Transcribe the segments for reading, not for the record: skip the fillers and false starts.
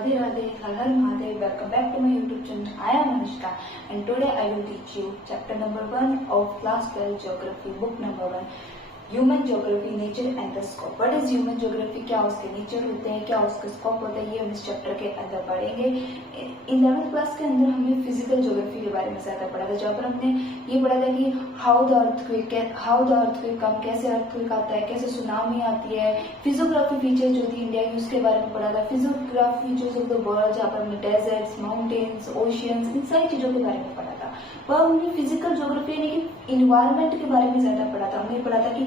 Radhe Radhe, Har Har Mahadev. Welcome back to my YouTube channel. I am Anushka and today I will teach you chapter number 1 of class 12 geography, book number 1. Human geography, nature and the scope. What is human geography? क्या उसके nature होते हैं, क्या उसका scope होता है, ये हम इस चैप्टर के अंदर पढ़ेंगे. 11th क्लास के अंदर हमने फिजिकल ज्योग्राफी के बारे में ज्यादा पढ़ा था, जहाँ पर हमने ये पढ़ा था कि हाउ द अर्थक्वेक कम, कैसे अर्थक्वेक आता है, कैसे सुनामी आती है. फिजियोग्राफी फीचर जो थी इंडिया की उसके बारे में पढ़ा था. Physiography features of the world, जहाँ पर हमने डेजर्ट्स, माउंटेन्स, ओशियंस, इन सारी चीजों के बारे में पढ़ा था. वह हमने फिजिकल ज्योग्राफी यानी कि इन्वायरमेंट के बारे में ज्यादा पढ़ा था. हमने पढ़ा था कि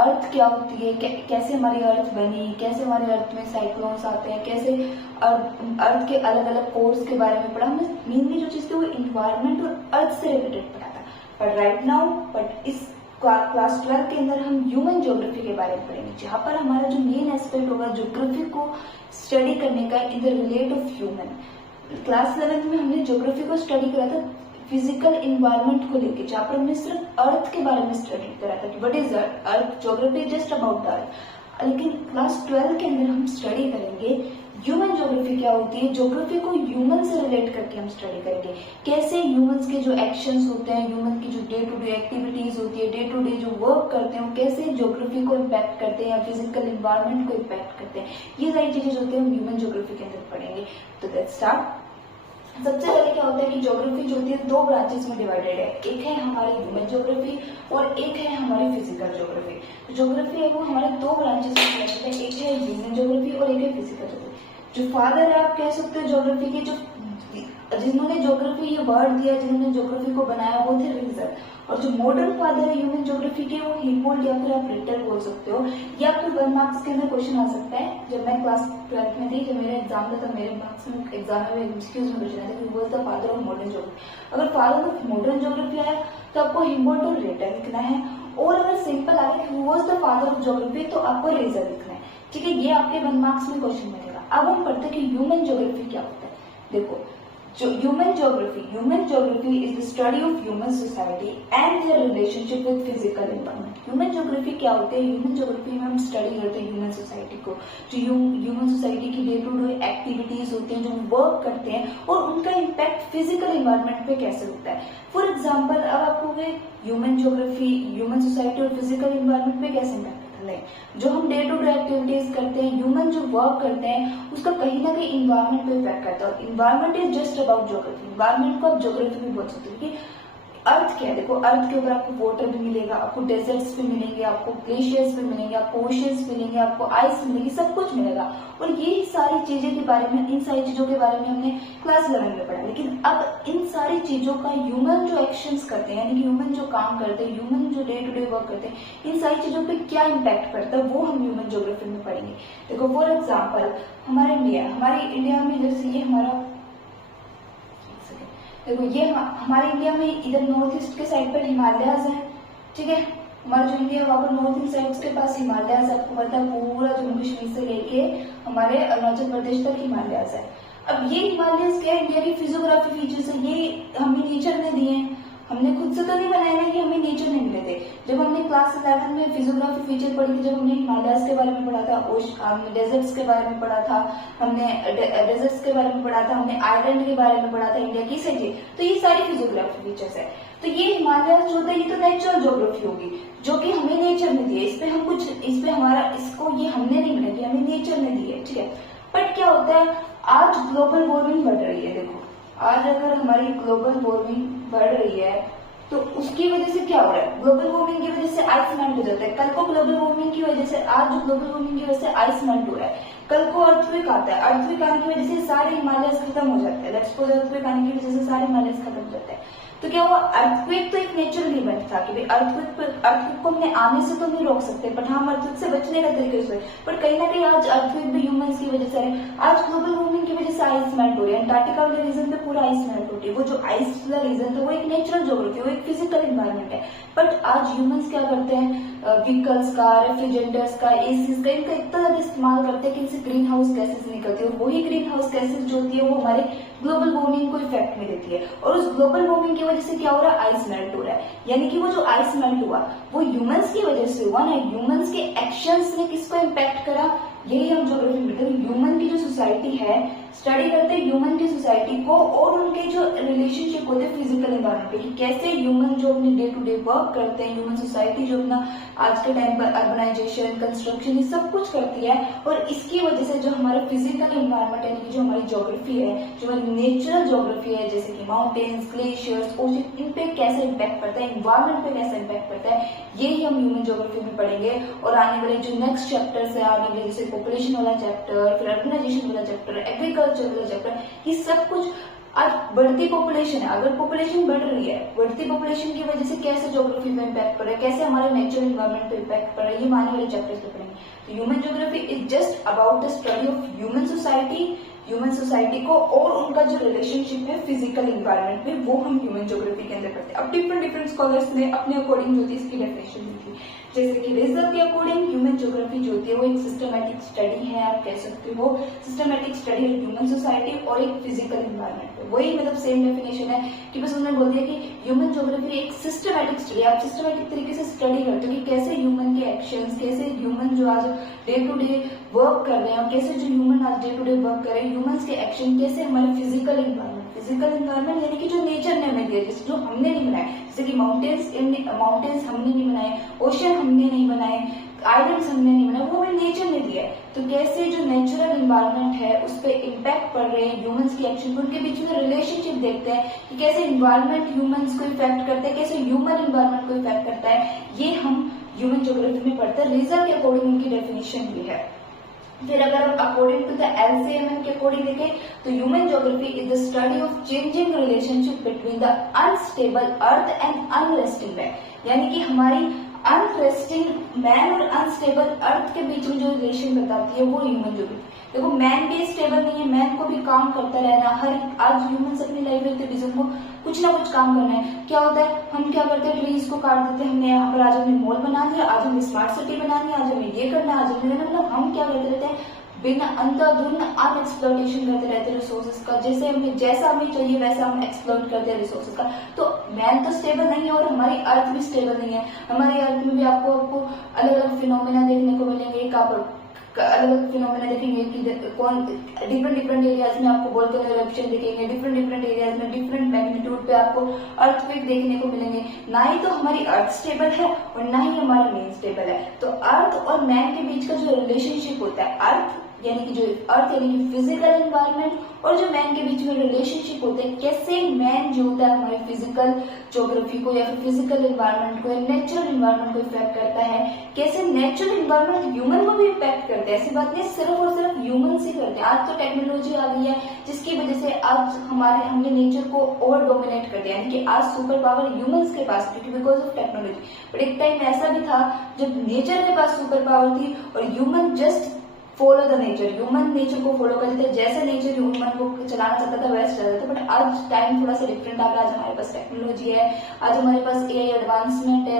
अर्थ क्या होती है, कैसे हमारी अर्थ बनी, कैसे हमारे अर्थ में साइक्लोन्स आते हैं, कैसे अर्थ के अलग अलग कोर्स के बारे में पढ़ा. हमने मेनली जो चीज थी वो इन्वायरमेंट और अर्थ से रिलेटेड पढ़ा था. बट इस क्लास 12 के अंदर हम ह्यूमन ज्योग्राफी के बारे में पढ़ेंगे, जहाँ पर हमारा जो मेन एस्पेक्ट होगा ज्योग्राफी को स्टडी करने का in the relate of human. Class 11 में हमने ज्योग्राफी को स्टडी करा था फिजिकल इन्वायरमेंट को लेके, जहाँ पर हमने सिर्फ अर्थ के बारे में स्टडी करा था कि what is earth. Geography just about the earth. लेकिन क्लास 12 के अंदर हम स्टडी करेंगे ह्यूमन ज्योग्राफी क्या होती है. ज्योग्राफी को ह्यूमन से रिलेट करके हम स्टडी करेंगे, कैसे ह्यूमंस के जो एक्शंस होते हैं, ह्यूमन की जो डे टू डे एक्टिविटीज होती है, डे टू डे जो वर्क करते हैं, कैसे ज्योग्राफी को इम्पैक्ट करते हैं या फिजिकल इन्वायरमेंट को इम्पैक्ट करते हैं. ये सारी चीजें जो होती है हम ह्यूमन ज्योग्राफी के अंदर पढ़ेंगे. तो लेट्स स्टार्ट. सबसे पहले क्या होता है कि ज्योग्राफी जो होती है दो ब्रांचेस में डिवाइडेड है. एक है हमारी ह्यूमन ज्योग्राफी और एक है हमारी फिजिकल ज्योग्राफी. ज्योग्राफी है वो हमारे दो ब्रांचेस में डिवाइडेड है. एक है ह्यूमन ज्योग्राफी और एक है फिजिकल ज्योग्राफी. जो फादर है आप कह सकते हो ज्योग्राफी के, जिन्होंने ज्योग्राफी ये वर्ड दिया, जिन्होंने ज्योग्राफी को बनाया, वो थे रिचर. और जो मॉडर्न फादर है ह्यूमन ज्योग्राफी के वो हिम्पोल्ट या फिर आप रिटर बोल सकते हो. या फिर 1 मार्क्स के अंदर क्वेश्चन आ सकता है. जब मैं क्लास 12 में थी, जब मेरा एग्जाम था, मेरे मार्क्स में एग्जाम में एमसीक्यूज में क्वेश्चन आया था कि वो the father of modern geography. अगर फादर ऑफ मॉडर्न ज्योग्राफी आया तो आपको हिम्पोल्ट और रिटर लिखना है. और अगर सिंपल आया कि who was the father of geography तो आपको रिचर लिखना है. ठीक है, ये आपके 1 मार्क्स में क्वेश्चन मिलेगा. अब हम पढ़ते हैं कि ह्यूमन ज्योग्राफी क्या होता है. देखो, जो human geography is the study of human society and their relationship with physical environment. Human geography क्या होते हैं? ह्यूमन ज्योग्राफी में हम स्टडी करते हैं ह्यूमन सोसाइटी को, जो ह्यूमन सोसाइटी की डे टू डे एक्टिविटीज होती हैं, जो वर्क करते हैं और उनका इम्पैक्ट फिजिकल एनवायरनमेंट पे कैसे होता है. फॉर एग्जाम्पल, अब आपको ह्यूमन ज्योग्राफी ह्यूमन सोसाइटी और फिजिकल एनवायरनमेंट पे कैसे इम्पैक्ट नहीं. जो हम डे टू डे एक्टिविटीज करते हैं, ह्यूमन जो वर्क करते हैं, उसका कहीं ना कहीं इन्वायरमेंट पे इफेक्ट करता है. Environment is just about geography. Environment को आप ज्योग्राफी भी बोल सकते हो कि अर्थ क्या है. देखो, अर्थ के ऊपर आपको वाटर भी मिलेगा, आपको डेजर्ट्स भी मिलेंगे, आपको ग्लेशियर्स भी मिलेंगे, आपको ओशियंस मिलेंगे, आपको आइस मिलेगी, सब कुछ मिलेगा. और ये सारी चीजें के बारे में, इन सारी चीजों के बारे में हमने क्लास 11 में पढ़ा. लेकिन अब इन सारी चीजों का ह्यूमन जो एक्शंस करते हैं, यानी कि ह्यूमन जो काम करते हैं, ह्यूमन जो डे टू डे वर्क करते हैं, इन सारी चीजों पे क्या इम्पैक्ट पड़ता है वो हम ह्यूमन ज्योग्राफी में पढ़ेंगे. देखो, फॉर एग्जाम्पल हमारे इंडिया में जैसे ये हमारा, देखो ये हमारे इंडिया में इधर नॉर्थ ईस्ट के साइड पर हिमालयाज है. ठीक है, हमारा जो इंडिया है वहां पर नॉर्थ ईस्ट साइड के पास हिमालयाज, आपको पता है पूरा जम्मू कश्मीर से लेके हमारे अरुणाचल प्रदेश तक हिमालयाज है. अब ये हिमालयाज क्या है? इंडिया की फिजियोग्राफी फीचर्स है. ये हमें नेचर ने दिए हैं, हमने खुद से तो नहीं बनाए ना, कि हमें नेचर ने मिले थे. जब हमने क्लास 11 में फिजियोग्राफी फीचर पढ़ी थी, जब हमने हिमालयाज के बारे में पढ़ा था, हमने डेजर्ट्स के बारे में पढ़ा था, हमने डेजर्ट्स के बारे में पढ़ा था, हमने आइलैंड के बारे में पढ़ा था, इंडिया की सही. तो ये सारी फिजियोग्राफी फीचर्स है. तो ये हिमालयाज जो होता है ये तो नेचुरल ज्योग्राफी होगी, जो कि हमें नेचर ने दी है. इसको ये हमने नहीं मिला, हमें नेचर ने दी है. ठीक है, बट क्या होता है, आज ग्लोबल वार्मिंग बढ़ रही है. देखो, आज अगर हमारी ग्लोबल वार्मिंग बढ़ रही है तो उसकी वजह से क्या हो रहा है? ग्लोबल वार्मिंग की वजह से आइस मेल्ट हो जाता है. कल को ग्लोबल वार्मिंग की वजह से, आज जो ग्लोबल वार्मिंग की वजह से आइस मेल्ट हो रहा है, कल को अर्थक्वेक आता है. अर्थक्वेक आने की वजह से सारे हिमालयस खत्म हो जाते हैं. लेट्स सपोज अर्थक्वेक आने की वजह से सारे हिमालयस खत्म हो जाते हैं. तो क्या हुआ? अर्थक्वेक तो एक नेचुरल इवेंट था कि भाई अर्थक्वेक को हमने आने से तो नहीं रोक सकते, बट हम अर्थक्वेक से बचने का तरीके से. बट कहीं ना कहीं आज अर्थक्वेक भी ह्यूमंस की वजह से है. आज ग्लोबल वार्मिंग की वजह से आइस मेल्ट हो रही है. अंटार्कटिका वाले रीजन पे पूरा आइस मेल्ट होती है. वो जो आइस वाला रीजन था वो एक नेचुरल ज्योग्राफी, वो एक फिजिकल एनवायरमेंट है. बट आज ह्यूमंस क्या करते हैं? व्हीकल्स का, रेफ्रिजरेटर्स का, एसीज का, इनका इतना ज्यादा इस्तेमाल करते हैं कि इनसे ग्रीन हाउस गैसेज निकलती है. और वही ग्रीन हाउस गैसेज जो होती है वो हमारे ग्लोबल वार्मिंग को इफेक्ट में देती है. और उस ग्लोबल वार्मिंग की वजह से क्या हो रहा है? आइस मेल्ट हो रहा है. यानी कि वो जो आइस मेल्ट हुआ वो ह्यूमंस की वजह से हुआ ना. ह्यूमंस के एक्शंस ने किसको इम्पैक्ट करा? यही हम ज्योग्राफी में ह्यूमन की जो सोसाइटी है स्टडी करते हैं, ह्यूमन की सोसाइटी को और उनके जो रिलेशनशिप होते हैं फिजिकल एनवायरनमेंट पे, कि कैसे ह्यूमन जो अपने डे टू डे वर्क करते हैं, ह्यूमन सोसाइटी जो अपना आज के टाइम पर अर्बनाइजेशन, कंस्ट्रक्शन, ये सब कुछ करती है, और इसकी वजह से जो हमारा फिजिकल एनवायरनमेंट यानी कि जो हमारी ज्योग्राफी है, जो हमारी नेचुरल ज्योग्राफी है, जैसे कि माउंटेन्स, ग्लेशियर्स, ओशन, इन पे कैसे इम्पैक्ट पड़ता है, एनवायरनमेंट पे कैसे इम्पैक्ट पड़ता है, यही हम ह्यूमन ज्योग्राफी में पढ़ेंगे। और आने वाले जो नेक्स्ट चैप्टर्स है, आने वाले जैसे पॉपुलेशन वाला चैप्टर, फिर अर्बनाइजेशन वाला चैप्टर, एग्रीकल्चर वाला चैप्टर, ये सब कुछ आज बढ़ती पॉपुलेशन है, अगर पॉपुलेशन बढ़ रही है, बढ़ती पॉपुलेशन की वजह से कैसे ज्योग्राफी पे इम्पैक्ट पड़ रहा है, कैसे हमारे नेचुरल एनवायरनमेंट पे इम्पैक्ट पड़ रहा है, ये आने वाले चैप्टर्स पे पढ़ेंगे। तो human geography is just about the study of human society को और उनका जो रिलेशनशिप है फिजिकल एनवायरनमेंट में, वो हम ह्यूमन ज्योग्राफी के अंदर पढ़ते हैं। अब डिफरेंट स्कॉलर्स ने अपने अकॉर्डिंग जो थी इसकी डेफिनेशन दी थी, जैसे कि रेजर के अकॉर्डिंग ह्यूमन ज्योग्राफी जो होती है वो एक सिस्टमैटिक स्टडी है, आप कह सकते हो सिस्टमैटिक स्टडी है ह्यूमन सोसाइटी और एक फिजिकल एनवायरनमेंट पे। वही मतलब सेम डेफिनेशन है कि बस उन्होंने बोल दिया कि ह्यूमन ज्योग्राफी एक सिस्टमैटिक स्टडी, आप सिस्टमैटिक तरीके से स्टडी करते हो कि कैसे ह्यूमन के एक्शंस, कैसे ह्यूमन जो आज डे टू डे वर्क कर रहे हैं, और कैसे जो ह्यूमन आज डे टू डे वर्क कर रहे हैं, ह्यूमंस के एक्शन कैसे हमारे फिजिकल एनवायरनमेंट यानी कि जो नेचर ने हमें दिया, जैसे जो हमने नहीं बनाए, जैसे कि माउंटेन्स हमने नहीं बनाए, ओशन हमने नहीं बनाए, आइलैंड्स हमने नहीं बनाए, वो हमें नेचर ने दिया है। तो कैसे जो नेचुरल एनवायरनमेंट है उस पर इम्पैक्ट पड़ रहे हैं ह्यूमंस की एक्शन, उनके बीच में रिलेशनशिप देखते हैं कि कैसे एनवायरनमेंट ह्यूमंस को इफेक्ट करता है, कैसे ह्यूमन एनवायरनमेंट को इफेक्ट करता है, ये हम ह्यूमन ज्योग्राफी में पढ़ते हैं। रेजर के अकॉर्डिंग उनकी डेफिनेशन भी है। फिर अगर हम अकॉर्डिंग टू द LCMN के अकॉर्डिंग देखें तो human geography is the study of changing relationship between the unstable earth and unresting man, यानी कि हमारी अनरेस्टिंग मैन और अनस्टेबल अर्थ के बीच में जो रिलेशन बताती है वो ह्यूमन ज्योग्राफी। देखो मैन भी स्टेबल नहीं है, मैन को भी काम करता रहना, हर आज ह्यूमन अपनी लाइफ में बिजन को कुछ ना कुछ काम करना है। क्या होता है, हम क्या करते हैं, ट्रीज को काट देते हैं, हमने यहाँ पर आज हमने मॉल बना दिया, आज हमने स्मार्ट सिटी बनानी है, आज हमें ये करना है, आज हमें मतलब हम क्या करते रहते हैं, बिना अंधाधुंध अनएक्सप्लॉइटेशन करते रहते हैं रिसोर्सेज का, जैसा हमें चाहिए वैसा हम एक्सप्लॉइट करते हैं रिसोर्सेज का। तो मैन तो स्टेबल नहीं है और हमारी अर्थ भी स्टेबल नहीं है। हमारी अर्थ में भी आपको अलग अलग फिनोमेना देखने को मिलेंगे, एक आप अलग अलग फिनोमेना देखेंगे कि कौन डिफरेंट एरियाज में आपको वोल्केनो इरप्शन दिखेंगे, डिफरेंट एरियाज में डिफरेंट मैग्नीट्यूड पे आपको अर्थक्वेक देखने को मिलेंगे। ना ही तो हमारी अर्थ स्टेबल है और ना ही हमारा मैन स्टेबल है। तो अर्थ और मैन के बीच का जो रिलेशनशिप होता है, अर्थ यानी कि फिजिकल एनवायरनमेंट और जो मैन के बीच में रिलेशनशिप होते हैं, कैसे मैन जो होता है हमारे फिजिकल ज्योग्राफी को या फिर फिजिकल एनवायरनमेंट को या नेचुरल एनवायरनमेंट को इफेक्ट करता है, कैसे नेचुरल एनवायरनमेंट ह्यूमन को भी इफेक्ट करते हैं। ऐसी बात नहीं सिर्फ और सिर्फ ह्यूमन से करते हैं। आज तो टेक्नोलॉजी आ गई है जिसकी वजह से आज हमने नेचर को ओवर डोमिनेट कर दिया, यानी कि आज सुपर पावर ह्यूमंस के पास थी बिकॉज ऑफ टेक्नोलॉजी। बट एक टाइम ऐसा भी था जब नेचर के पास सुपर पावर थी और human just follow the nature, human nature को फॉलो करते थे, जैसे नेचर ह्यूमन को चलाना चाहता था वैसे चलाता था। बट आज टाइम थोड़ा सा डिफरेंट आ गया, आज हमारे पास टेक्नोलॉजी है, आज हमारे पास AI एडवांसमेंट है,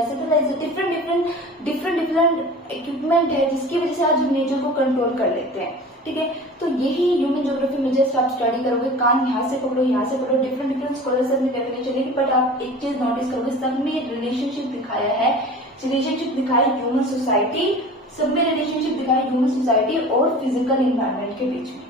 डिफरेंट इक्विपमेंट है जिसकी वजह से आज हम नेचर को कंट्रोल कर लेते हैं। ठीक है, तो यही ह्यूमन ज्योग्राफी में जस्ट आप स्टडी करोगे, कान यहाँ से पकड़ो यहाँ से पकड़ो, डिफरेंट स्कॉलर्स अपनी डेफिनेशन लेंगे, बट आप एक चीज नोटिस करोगे सब में रिलेशनशिप दिखाया है, ह्यूमन सोसाइटी, सब में रिलेशनशिप दिखाई ह्यूमन सोसाइटी और फिजिकल एनवायरनमेंट के बीच में।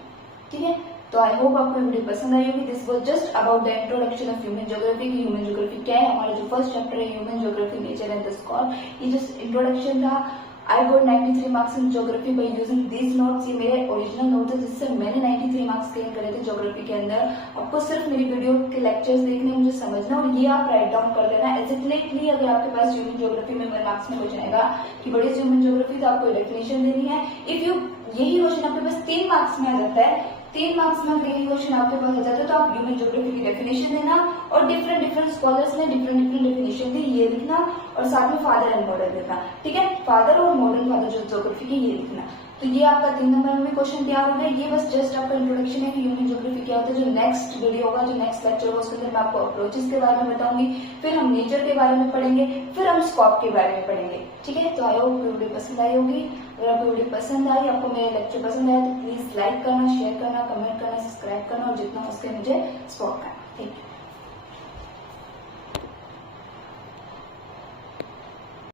ठीक है, तो आई होप आपको वीडियो पसंद आई होगी। This was just about the introduction of human geography की ह्यूमन ज्योग्राफी क्या है। हमारा जो फर्स्ट चैप्टर है human geography nature and the scope, ये जस्ट इंट्रोडक्शन था। I got 93 marks in geography by using these notes. ये मेरे ओरिजिनल नोट्स है जिससे मैंने 93 मार्क्स क्लेम करे थे ज्योग्राफी के अंदर। आपको सिर्फ मेरी वीडियो के लेक्चर्स देखने, मुझे समझना और ये आप राइट डाउन कर लेना एग्जैक्टली। अगर आपके पास ह्यूमन ज्योग्राफी में 1 मार्क्स में क्वेश्चन आएगा कि बड़ी ह्यूमन ज्योग्राफी, तो आपको डेफिनेशन देनी है। इफ यू यही क्वेश्चन आपके पास 3 मार्क्स में आ जाता है, 3 मार्क्स में अगर यही क्वेश्चन आपके पास आ जाता है तो आप ह्यूमन ज्योग्राफी की डेफिनेशन देना और डिफरेंट स्कॉलर्स ने डिफरेंट डेफिनेशन दी ये लिखना और साथ में फादर एंड मॉडल लिखना। ठीक है, फादर और मॉडल फादर जो ज्योग्राफी की ये लिखना। तो ये आपका 3 नंबर में क्वेश्चन तैयार हो गया। ये बस जस्ट आपका इंट्रोडक्शन है कि ह्यूमन ज्योग्राफी क्या होता है। जो नेक्स्ट वीडियो होगा, जो नेक्स्ट लेक्चर होगा, उसके अंदर मैं आपको अप्रोचेस के बारे में बताऊंगी, फिर हम नेचर के बारे में पढ़ेंगे, फिर हम स्कोप के बारे में पढ़ेंगे। ठीक है, तो आई होप वीडियो पसंद आई होगी। अगर आपको वीडियो पसंद आई, आपको मेरे लेक्चर पसंद आया तो प्लीज लाइक करना, शेयर करना, कमेंट करना, सब्सक्राइब करना और जितना हो सके मुझे सपोर्ट करना। ठीक है।